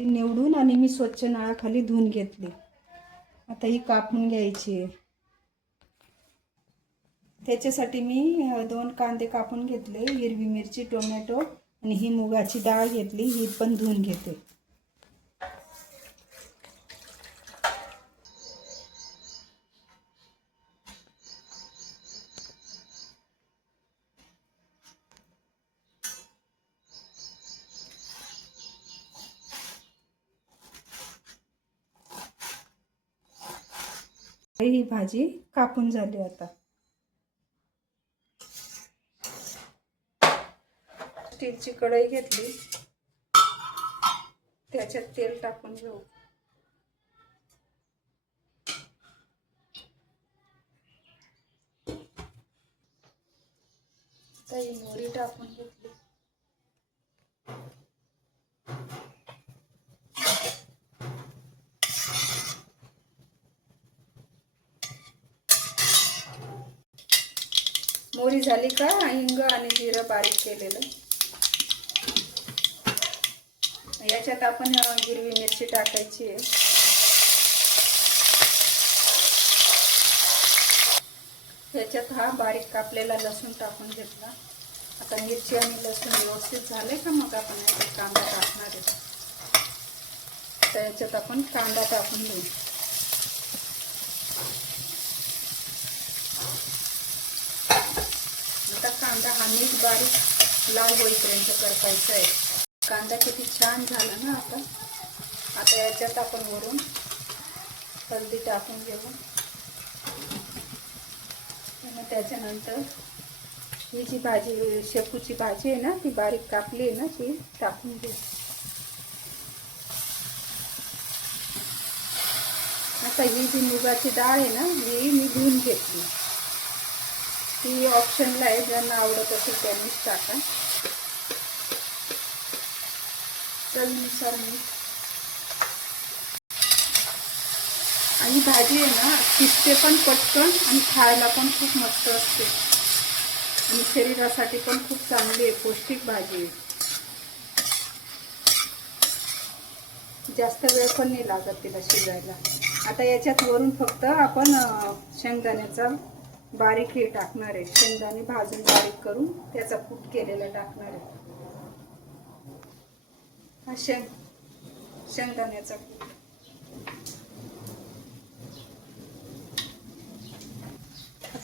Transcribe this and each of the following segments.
ती निवडून आणि मी स्वच्छ नळाखाली धुवून घेतली. आता ही कापून घ्यायची आहे. त्याच्यासाठी मी 2 कांदे कापून घेतले, हिरवी मिरची, टोमॅटो आणि ही मुगाची डाळ घेतली, ही पण धुवून घेते. ही भाजी कापून झाली. आता स्टीलची कढई घेतली, त्याच्यात तेल टाकून घेऊ. आता ही मोहरी टाकून घेतली. मोहरी झाली का हिंग आणि जिरं बारीक केलेलं, याच्यात आपण हिरवी मिरची टाकायची आहे. याच्यात हा बारीक कापलेला लसूण टाकून घेतला. आता मिरची आणि लसूण व्यवस्थित झाले का मग आपण याच्यात कांदा टाकणार आहे. तर याच्यात आपण कांदा टाकून घेऊ. आता कांदा हा नीट बारीक लाल होईपर्यंत करपायचा आहे. कांदा किती छान झाला ना. आता याच्यात आपण वरून हळदी टाकून घेऊ. आणि त्याच्यानंतर ही जी भाजी, शेपूची भाजी आहे ना, ती बारीक कापली आहे ना, ती टाकून घेऊ. आता ही जी मुगाची डाळ आहे ना, ही मी धुवून घेतली. ती ऑप्शनला आहे, ज्यांना आवडत असेल त्यांनीच टाका. चवीनुसार मीठ. आणि भाजी आहे ना, शिजते पण पटकन आणि खायला पण खूप मस्त असते आणि शरीरासाठी पण खूप चांगली आहे, पौष्टिक भाजी आहे. जास्त वेळ पण नाही लागत तिला शिजायला. आता याच्यात वरून फक्त आपण शेंगदाण्याचा बारीक हे टाकणार आहे. शेंगदाणे भाजून बारीक करून त्याचा कूट केलेला टाकणार आहे. हा शेंगदाण्याचा कूट.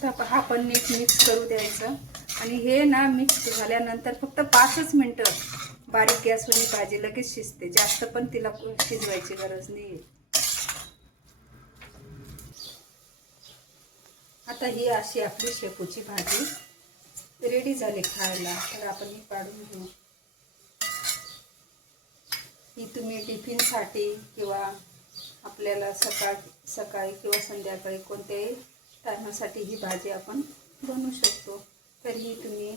आता हा पण नीट मिक्स करू द्यायचं. आणि हे ना मिक्स झाल्यानंतर फक्त 5च मिनिटं बारीक गॅसवर ही भाजी लगेच शिजते. जास्त पण तिला शिजवायची गरज नाही. आता ही अशी आपली शेपूची भाजी रेडी झाली खायला. तर आपण ही काढून घेऊ. ही तुम्ही टिफिनसाठी किंवा आपल्याला सकाळी किंवा संध्याकाळी कोणत्याही टायमासाठी ही भाजी आपण बनवू शकतो. तर ही तुम्ही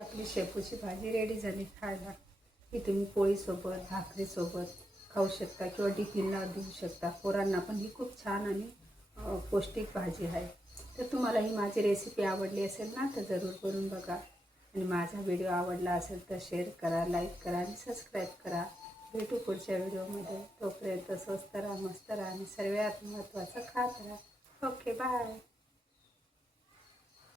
आपली शेपूची भाजी रेडी झाली खायला. ही तुम्ही पोळीसोबत, भाकरीसोबत खाऊ शकता किंवा टिफिनला देऊ शकता. पोरांना पण ही खूप छान आणि पौष्टिक भाजी आहे. तर तुम्हाला ही माझी रेसिपी आवडली असेल ना, तर जरूर करून बघा. आणि माझा व्हिडिओ आवडला असेल तर शेअर करा, लाईक करा आणि सबस्क्राईब करा. भेटू पुढच्या व्हिडिओमध्ये. तोपर्यंत स्वस्त राहा, मस्त राहा आणि सर्वात महत्त्वाचं खात राहा. Okay, bye.